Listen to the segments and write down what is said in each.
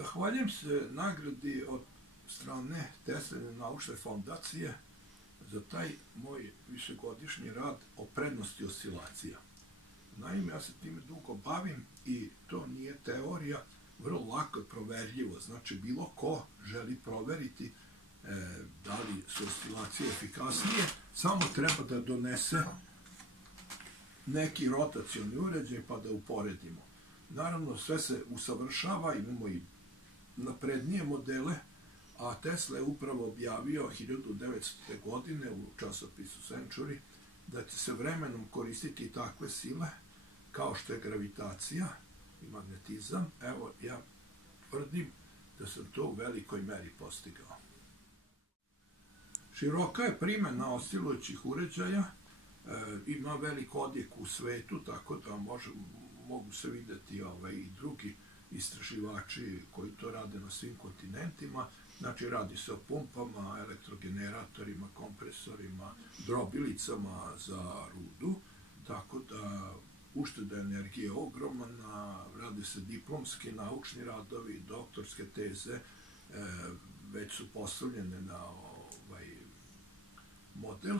Zahvaljujem se nagradi od strane Tesline naučne fondacije za taj moj višegodišnji rad o prednosti oscilacija. Naime, ja se time dugo bavim i to nije teorija, vrlo lako proverljivo. Znači, bilo ko želi proveriti da li su oscilacije efikasnije, samo treba da donese neki rotacioni uređaj pa da uporedimo. Naravno, sve se usavršava, imamo i naprednije modele, a Tesla je upravo objavio 1900. godine u časopisu Century da će se vremenom koristiti takve sile kao što je gravitacija i magnetizam. Evo, ja tvrdim da sam to u velikoj meri postigao. Široka je primena oscilujućih uređaja, ima velik odjek u svetu, tako da mogu se videti i drugi istraživači koji to rade na svim kontinentima. Znači, radi se o pumpama, elektrogeneratorima, kompresorima, drobilicama za rudu, tako da ušteda energije je ogromna, radi se diplomski naučni radovi, doktorske teze, već su postavljene na model,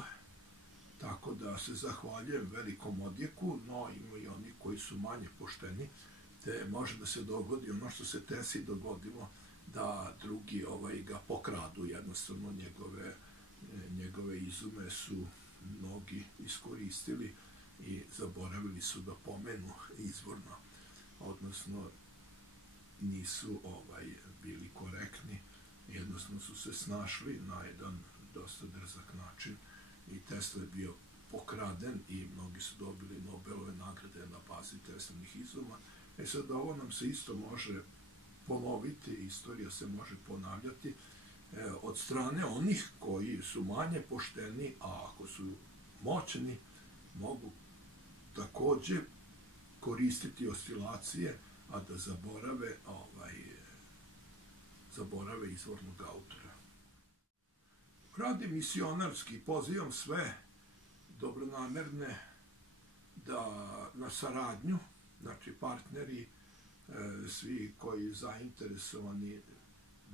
tako da se zahvaljujem velikom odjeku, no ima i oni koji su manje pošteni, te može da se dogodi ono što se Tesli dogodilo, da drugi ga pokradu, jednostavno njegove izume su mnogi iskoristili i zaboravili su da pomenu izvorno, odnosno nisu bili korektni, jednostavno su se snašli na jedan dosta drzak način i Tesla je bio pokraden i mnogi su dobili Nobelove nagrade na bazi Teslinih izuma. Sad ovo nam se isto može ponoviti, istorija se može ponavljati od strane onih koji su manje pošteni, a ako su moćni, mogu takođe koristiti oscilacije, a da zaborave izvornog autora. Radim misionarski, pozivam sve dobronamerne na saradnju, znači partneri, svi koji zainteresovani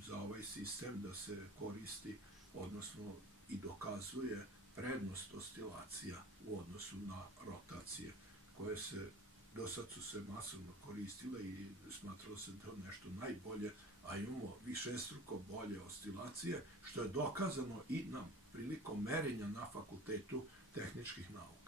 za ovaj sistem da se koristi, odnosno i dokazuje prednost oscilacija u odnosu na rotacije, koje do sad su se masovno koristile i smatralo se da je nešto najbolje, a imamo višestruko bolje oscilacije, što je dokazano i prilikom merenja na Fakultetu tehničkih nauka.